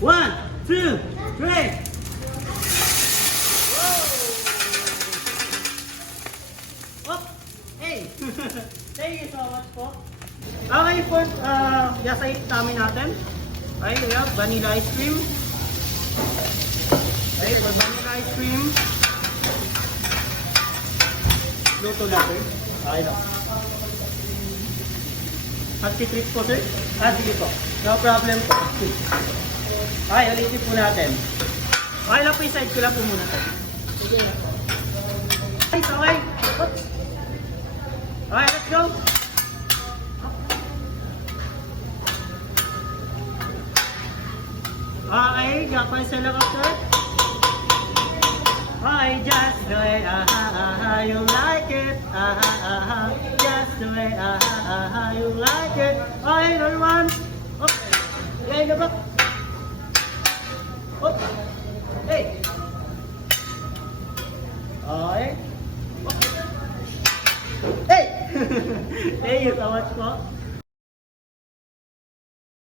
1, 2, 3. Oh, hey! Thank you so much po. Okay, for yasay namin natin. Okay, we have vanilla ice cream. Okay, for vanilla ice cream. Luto natin. Okay lang. Hati treat po, sir? Sige po. No problem po. Okay, ulitin po natin. Okay lang po yung side ko lang po muna, sir. Sige lang po. Okay. Okay, let's go. Okay, gapal sa lakap, sir. Okay, just the way, you like it. Just the way, you like it. Okay, another one. Oh, yeah, the back. Oh, hey. Okay. Oh. Hey! Thank you so much po.